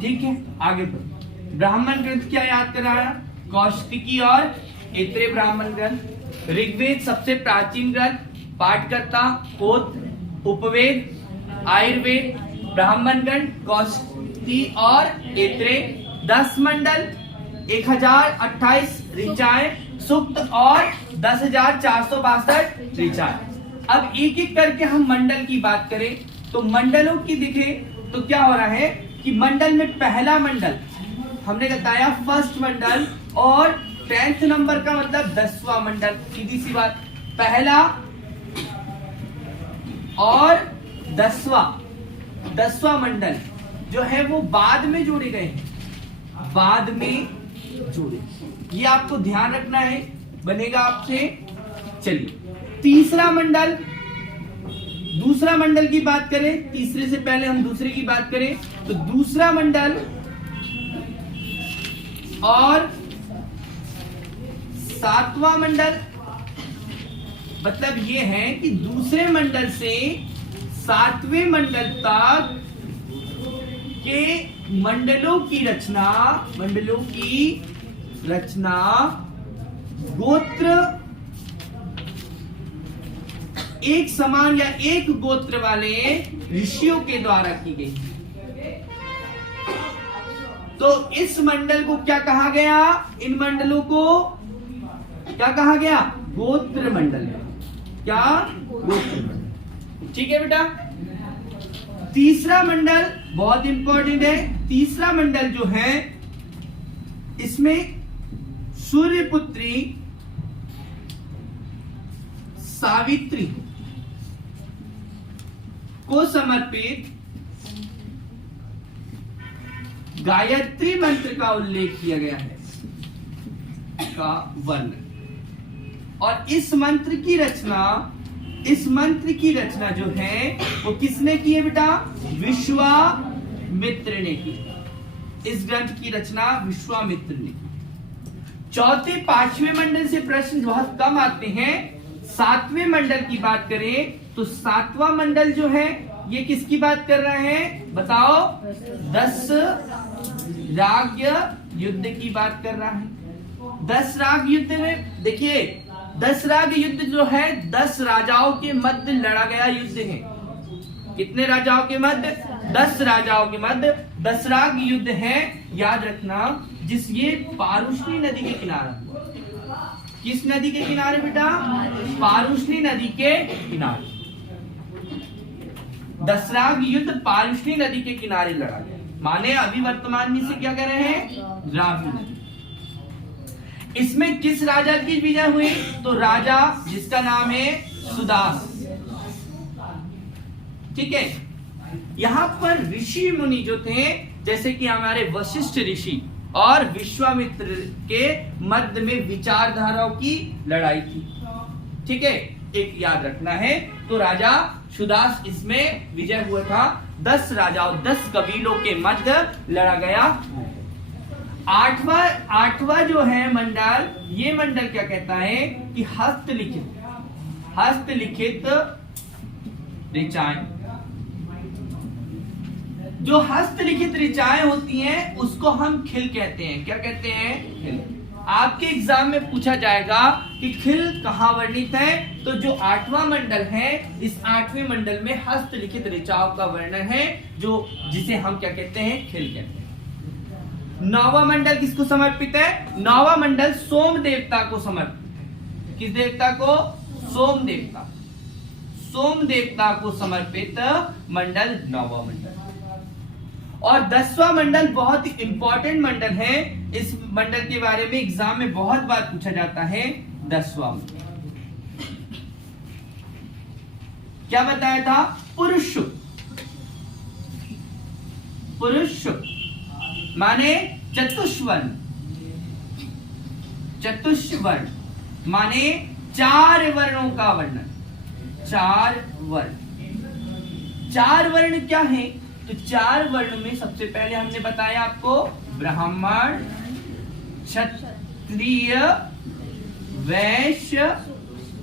ठीक है, आगे बढ़ो। ब्राह्मण ग्रंथ क्या याद कराया? कौशिकी और ऐत्रेय ब्राह्मण ग्रंथ। ऋग्वेद सबसे प्राचीन ग्रंथ, पाठकर्ता कोत, उपवेद, आयुर्वेद, ब्राह्मण ग्रंथ, कौशिकी और ऐत्रेय। 10 मंडल, 1028 ऋचाएं, सूक्त और 10,462 ऋचाएं। अब एक एक करके हम मंडल की बात करें तो मंडलों की दिखे तो क्या हो रहा है कि मंडल में पहला मंडल हमने बताया फर्स्ट मंडल, और 10th नंबर का मतलब 10वां मंडल। सीधी सी बात, पहला और 10वां मंडल जो है वो बाद में जोड़े गए हैं, बाद में जोड़े, ये आपको ध्यान रखना है, बनेगा आपसे। चलिए तीसरा मंडल, दूसरा मंडल की बात करें, तीसरे से पहले हम दूसरे की बात करें तो दूसरा मंडल और 7वां मंडल, मतलब ये है कि दूसरे मंडल से 7वें मंडल तक के मंडलों की रचना गोत्र एक समान या एक गोत्र वाले ऋषियों के द्वारा की गई। तो इस मंडल को क्या कहा गया? इन मंडलों को क्या कहा गया? गोत्र मंडल। क्या? गोत्र मंडल। ठीक है बेटा। तीसरा मंडल बहुत इंपॉर्टेंट है। तीसरा मंडल जो है इसमें सूर्यपुत्री सावित्री को समर्पित गायत्री मंत्र का उल्लेख किया गया है का वर्णन। और इस मंत्र की रचना जो है वो किसने की है बेटा? विश्वामित्र ने की। इस ग्रंथ की रचना विश्वामित्र ने की। चौथे पांचवें मंडल से प्रश्न बहुत कम आते हैं। 7वें मंडल की बात करें तो 7वां मंडल जो है ये किसकी बात कर रहा है? बताओ। 10 राग युद्ध की बात कर रहा है। 10 राग युद्ध में देखिए, 10 राग युद्ध जो है 10 राजाओं के मध्य लड़ा गया युद्ध है। कितने राजाओं के मध्य? 10 राजाओं के मध्य 10 राग युद्ध है। याद रखना, जिस ये पारुष्णी नदी के किनारे हुआ। किस नदी के किनारे बेटा? पारुष्णी नदी के किनारे। 10 राग युद्ध पारुष्णी नदी के किनारे लड़ा गया। माने अभी वर्तमान में से क्या कर रहे हैं? रावी नदी। इसमें किस राजा की विजय हुई? तो राजा जिसका नाम है सुदास। ठीक है। यहां पर ऋषि मुनि जो थे, जैसे कि हमारे वशिष्ठ ऋषि और विश्वामित्र के मध्य में विचारधाराओं की लड़ाई थी। ठीक है, एक याद रखना है। तो राजा सुदास इसमें विजय हुआ था। 10 राजाओं 10 कबीलों के मध्य लड़ा गया। आठवां जो है मंडल, ये मंडल क्या कहता है कि हस्तलिखित ऋचाएं। जो हस्तलिखित ऋचाएं होती हैं उसको हम खिल कहते हैं। क्या कहते हैं? खिल। आपके एग्जाम में पूछा जाएगा कि खिल कहाँ वर्णित है, तो जो 8वां मंडल है, इस 8वें मंडल में हस्तलिखित ऋचाओं का वर्णन है, जो जिसे हम क्या कहते हैं? खिल कहते हैं। 9वां मंडल किसको समर्पित है? 9वां मंडल सोम देवता को समर्पित है। किस देवता को? सोम देवता। सोम देवता को समर्पित मंडल 9वां मंडल। और 10वां मंडल बहुत ही इंपॉर्टेंट मंडल है। इस मंडल के बारे में एग्जाम में बहुत बार पूछा जाता है। 10वां मंडल क्या बताया था? पुरुष माने चतुष्वर्ण। चतुष्वर्ण माने 4 वर्णों का वर्णन। 4 वर्ण। 4 वर्ण क्या है? तो 4 वर्ण में सबसे पहले हमने बताया आपको ब्राह्मण, क्षत्रिय, वैश्य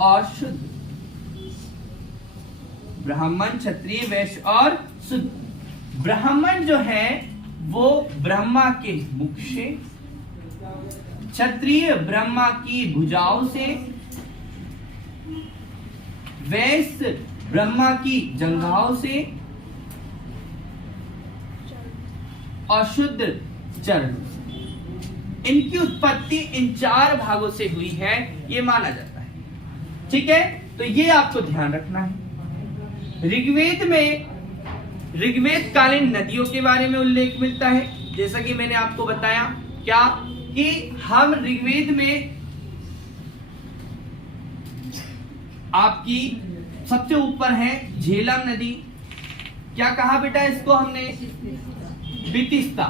और शुद्र। ब्राह्मण, क्षत्रिय, वैश्य और शुद्र। ब्राह्मण जो है वो ब्रह्मा के मुख से, क्षत्रिय ब्रह्मा की भुजाओं से, वैश्य ब्रह्मा की जंघाओं से और शुद्र चरणों से। इनकी उत्पत्ति इन 4 भागों से हुई है, ये माना जाता है। ठीक है, तो ये आपको ध्यान रखना है। ऋग्वेद में ऋग्वेद कालीन नदियों के बारे में उल्लेख मिलता है, जैसा कि मैंने आपको बताया क्या कि हम ऋग्वेद में आपकी सबसे ऊपर है झेलम नदी। क्या कहा बेटा इसको हमने? वितिस्ता।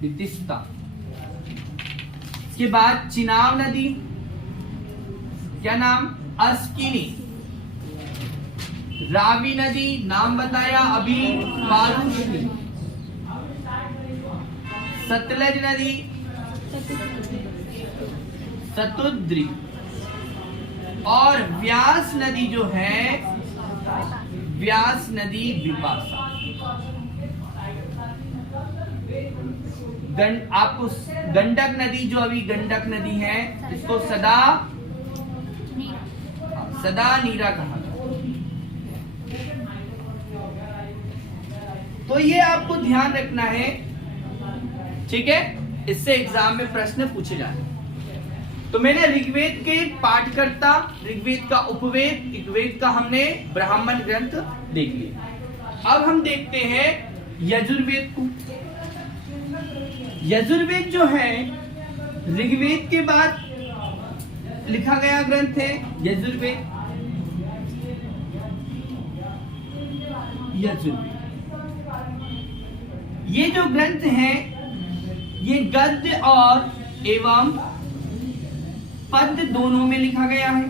वितिस्ता। इसके बाद चिनाब नदी, क्या नाम? अस्किनी। रावी नदी, नाम बताया अभी, पारुष्णी। सतलज नदी, सतुद्री। और व्यास नदी जो है, व्यास नदी विपाशा। आपको गंडक नदी जो अभी गंडक नदी है, इसको सदा नीरा कहा जाता है। तो ये आपको ध्यान रखना है, ठीक है, इससे एग्जाम में प्रश्न पूछे जाते हैं। तो मैंने ऋग्वेद के पाठकर्ता, ऋग्वेद का उपवेद, ऋग्वेद का हमने ब्राह्मण ग्रंथ देख लिया। अब हम देखते हैं यजुर्वेद को। यजुर्वेद जो है ऋग्वेद के बाद लिखा गया ग्रंथ है यजुर्वेद। यजुर्वेद ये जो ग्रंथ है ये गद्य और एवं पद्य दोनों में लिखा गया है।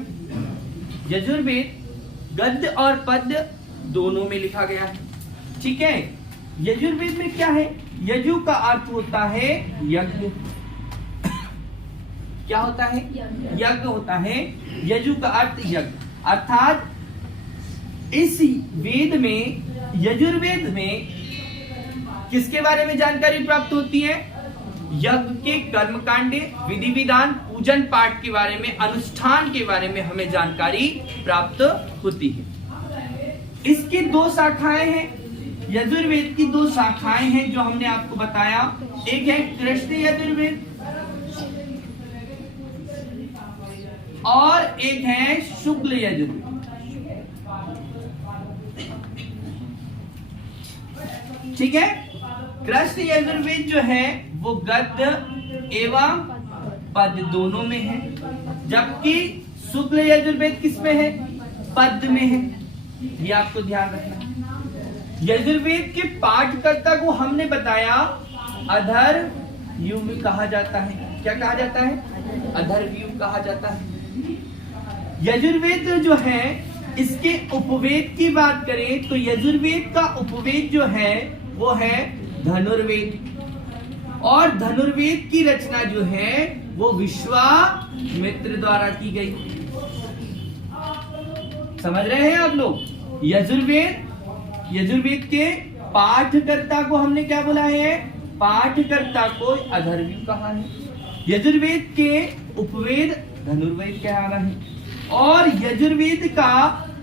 यजुर्वेद गद्य और पद्य दोनों में लिखा गया है। ठीक है, यजुर्वेद में क्या है? यजु का अर्थ होता है यज्ञ। क्या होता है? यज्ञ होता है। यजु का अर्थ यज्ञ, अर्थात इस वेद में, यजुर्वेद में किसके बारे में जानकारी प्राप्त होती है? यज्ञ के कर्मकांडे, विधि विधान, पूजन पाठ के बारे में, अनुष्ठान के बारे में हमें जानकारी प्राप्त होती है। इसकी 2 शाखाएं हैं। यजुर्वेद की 2 शाखाएं हैं जो हमने आपको बताया। एक है कृष्ण यजुर्वेद और एक है शुक्ल यजुर्वेद। ठीक है, कृष्ण यजुर्वेद जो है वो गद्य एवं पद्य दोनों में है, जबकि शुक्ल यजुर्वेद किस में है? पद्य में है। ये आपको ध्यान रखना है। यजुर्वेद के पाठकर्ता को हमने बताया अधर्व्यूह कहा जाता है। क्या कहा जाता है? अधर्व्यूह कहा जाता है। यजुर्वेद जो है इसके उपवेद की बात करें तो यजुर्वेद का उपवेद जो है वो है धनुर्वेद, और धनुर्वेद की रचना जो है वो विश्वामित्र द्वारा की गई। समझ रहे हैं आप लोग? यजुर्वेद के पाठकर्ता को हमने क्या बोला है? पाठकर्ता को अधर्व्यूह कहा है। यजुर्वेद के उपवेद धनुर्वेद कहा है। और यजुर्वेद का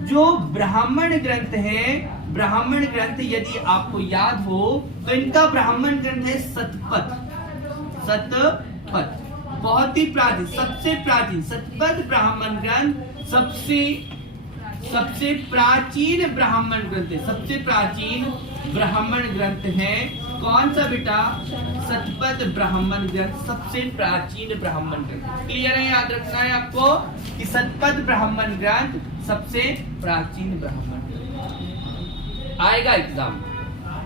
जो ब्राह्मण ग्रंथ है, ब्राह्मण ग्रंथ यदि आपको याद हो तो इनका ब्राह्मण ग्रंथ है सतपथ। सतपथ बहुत ही प्राचीन, सबसे प्राचीन सतपथ ब्राह्मण ग्रंथ सबसे प्राचीन ब्राह्मण ग्रंथ है। सबसे प्राचीन ब्राह्मण ग्रंथ है कौन सा बेटा? सतपथ ब्राह्मण ग्रंथ सबसे प्राचीन ब्राह्मण ग्रंथ। क्लियर है? याद रखना है आपको कि सतपथ ब्राह्मण ग्रंथ सबसे प्राचीन ब्राह्मण ग्रंथ आएगा एग्जाम में।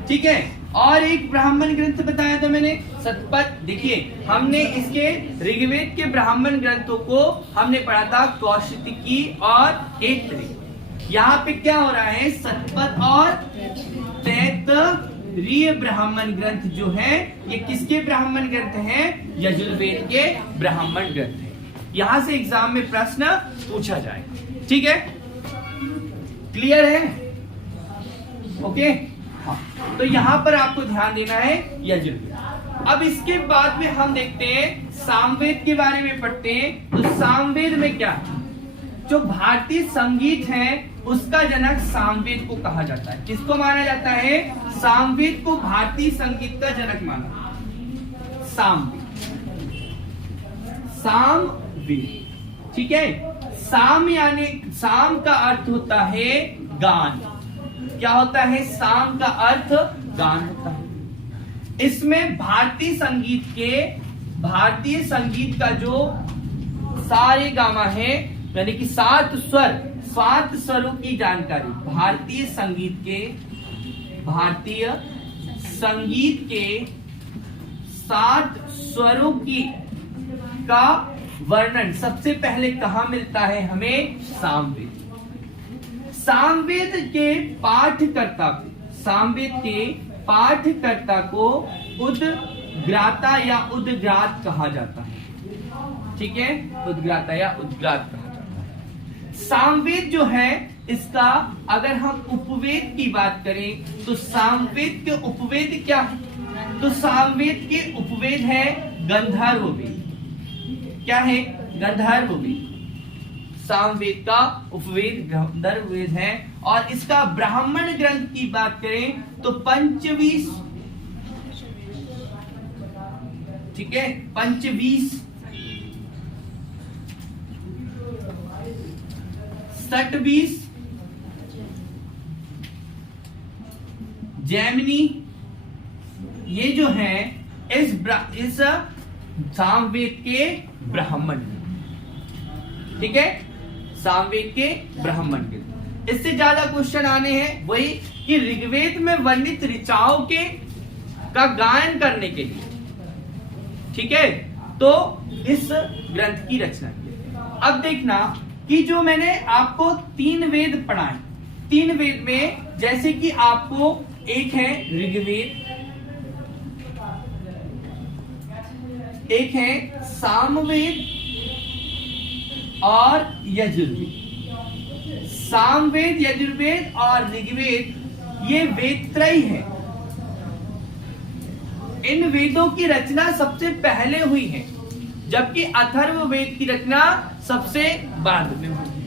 ठीक है, और एक ब्राह्मण ग्रंथ बताया था मैंने सतपथ। देखिए हमने इसके ऋग्वेद के ब्राह्मण ग्रंथों को हमने पढ़ा था कौशिकी और ऐत्रेय। यहाँ पे क्या हो रहा है? सतपथ और क्षत्रिय ब्राह्मण ग्रंथ जो है ये किसके ब्राह्मण ग्रंथ हैं? यजुर्वेद के ब्राह्मण ग्रंथ है। यहां से एग्जाम में प्रश्न पूछा जाए। ठीक है, क्लियर है? ओके, हाँ, तो यहां पर आपको ध्यान देना है यजुर्वेद। अब इसके बाद में हम देखते हैं सामवेद के बारे में पढ़ते हैं। तो सामवेद में क्या है? जो भारतीय संगीत है उसका जनक सामवेद को कहा जाता है। किसको माना जाता है? सामवेद को भारतीय संगीत का जनक माना। सामवेद, सामवेद, ठीक है। साम यानी साम का अर्थ होता है गान। क्या होता है? साम का अर्थ गान होता है। इसमें भारतीय संगीत का जो सारे गामा है यानी कि 7 स्वरों की जानकारी भारतीय संगीत के 7 स्वरों की का वर्णन सबसे पहले कहां मिलता है हमें? सामवेद। सामवेद के पाठकर्ता को उद्ग्राता या उद्ग्रात कहा जाता है। ठीक है, उद्ग्राता या उद्ग्रात कहा जाता है। सामवेद जो है इसका अगर हम उपवेद की बात करें तो सामवेद के उपवेद क्या है? तो सामवेद के उपवेद है गंधर्व वेद। क्या है? गंधर्व वेद। सामवेद का उपवेद गंधर्व वेद है। और इसका ब्राह्मण ग्रंथ की बात करें तो पंचवीस, ठीक है, पंचवीस, सटवीस, जैमिनी, ये जो है इस सामवेद के ब्राह्मण। ठीक है, सामवेद के ब्राह्मण के। इससे ज्यादा क्वेश्चन आने हैं वही कि ऋग्वेद में वर्णित ऋचाओं के का गायन करने के लिए, ठीक है, तो इस ग्रंथ की रचना की। अब देखना कि जो मैंने आपको 3 वेद पढ़ाए, 3 वेद में जैसे कि आपको एक है ऋग्वेद, एक है सामवेद और यजुर्वेद। सामवेद, यजुर्वेद और ऋग्वेद ये वेद त्रय है। इन वेदों की रचना सबसे पहले हुई है, जबकि अथर्ववेद की रचना सबसे बाद में हुई है।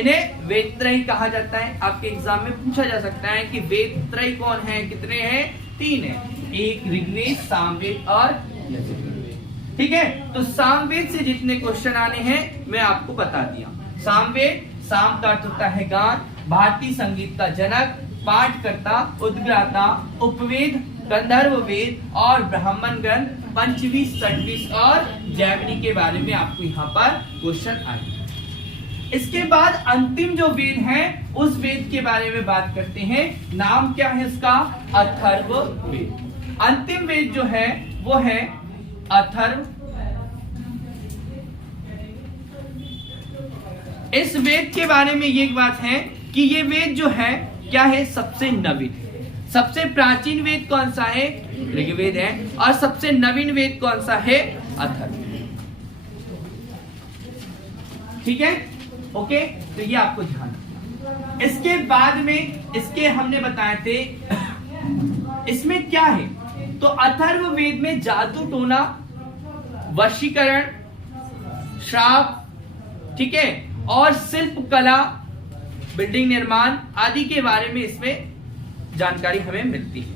इन्हें वेद त्रय कहा जाता है। आपके एग्जाम में पूछा जा सकता है कि वेद त्रय कौन है, कितने हैं? 3 है, एक ऋग्वेद, सामवेद और यजुर्वेद। ठीक है, तो सामवेद से जितने क्वेश्चन आने हैं मैं आपको बता दिया। सामवेद, साम का अर्थ होता है गान, भारतीय संगीत का जनक, पाठकर्ता, उद्ग्राता, उपवेद, गंधर्व वेद और ब्राह्मण ग्रंथ, पंचवीस, सटवीस और जैमिनी के बारे में आपको यहाँ पर क्वेश्चन आए। इसके बाद अंतिम जो वेद है उस वेद के बारे में बात करते हैं। नाम क्या है इसका? अथर्ववेद। अंतिम वेद जो है वो है अथर्व। इस वेद के बारे में ये बात है कि ये वेद जो है क्या है? सबसे नवीन। सबसे प्राचीन वेद कौन सा है? ऋग्वेद है। और सबसे नवीन वेद कौन सा है? अथर्व। ठीक है, ओके, तो ये आपको ध्यान रखना। इसके बाद में इसके हमने बताए थे इसमें क्या है, तो अथर्व वेद में जादू टोना, वशीकरण, श्राप, ठीक है, और शिल्प कला, बिल्डिंग निर्माण आदि के बारे में इसमें जानकारी हमें मिलती है।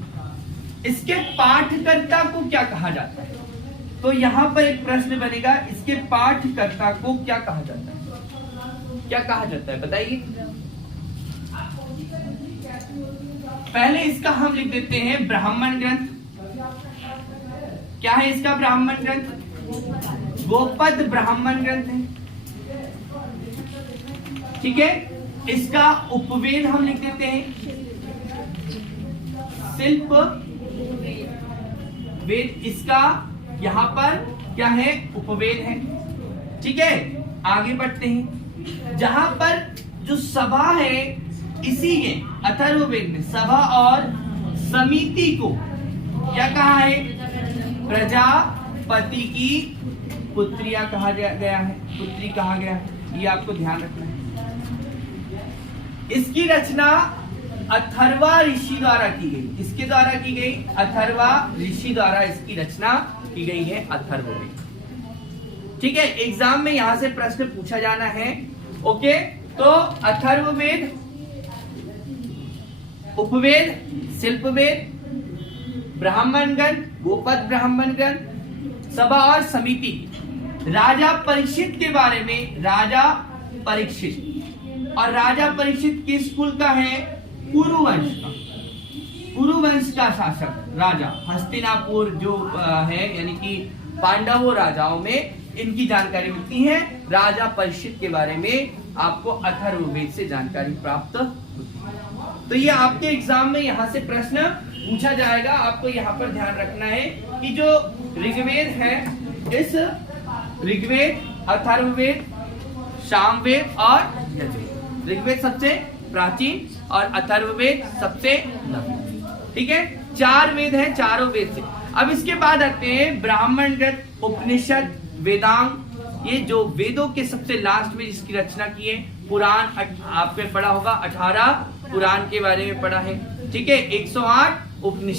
इसके पाठकर्ता को क्या कहा जाता है? तो यहां पर एक प्रश्न बनेगा, इसके पाठकर्ता को क्या कहा जाता है? क्या कहा जाता है बताइए। पहले इसका हम लिख देते हैं ब्राह्मण ग्रंथ। क्या है इसका ब्राह्मण ग्रंथ? गोपद ब्राह्मण ग्रंथ है। ठीक है, इसका उपवेद हम लिख देते हैं शिल्प वेद। इसका यहां पर क्या है? उपवेद है। ठीक है, आगे बढ़ते हैं। जहां पर जो सभा है इसी के अथर्ववेद में सभा और समिति को क्या कहा है? प्रजापति की पुत्रिया कहा गया है, पुत्री कहा गया है। ये आपको ध्यान रखना है। इसकी रचना अथर्वा ऋषि द्वारा की गई। किसके द्वारा की गई? अथर्वा ऋषि द्वारा इसकी रचना की गई है, अथर्ववेद। ठीक है, एग्जाम में यहां से प्रश्न पूछा जाना है। ओके, तो अथर्ववेद, उपवेद, शिल्पवेद, ब्राह्मणगण, गोपद ब्राह्मणगण, सभा और समिति। राजा परीक्षित के बारे में, राजा परीक्षित, और राजा परीक्षित किस कुल का है? कुरुवंश का। कुरुवंश का शासक राजा, हस्तिनापुर जो है, यानी कि पांडवों राजाओं में इनकी जानकारी मिलती है। राजा परीक्षित के बारे में आपको अथर्ववेद से जानकारी प्राप्त होती है। तो ये आपके एग्जाम में यहां से प्रश्न पूछा जाएगा। आपको यहाँ पर ध्यान रखना है कि जो ऋग्वेद है, इस ऋग्वेद, अथर्ववेद, सामवेद और यजुर्वेद। ऋग्वेद सबसे प्राचीन और अथर्ववेद सबसे नवीन। ठीक है, 4 वेद हैं, चारों वेद से। अब इसके बाद आते हैं ब्राह्मणगत, उपनिषद, वेदांग। ये जो वेदों के सबसे लास्ट में जिसकी रचना की है, पुराण। आपने पढ़ा होगा 18 पुराण के बारे में पढ़ा है। ठीक है, 108 उपनिषद।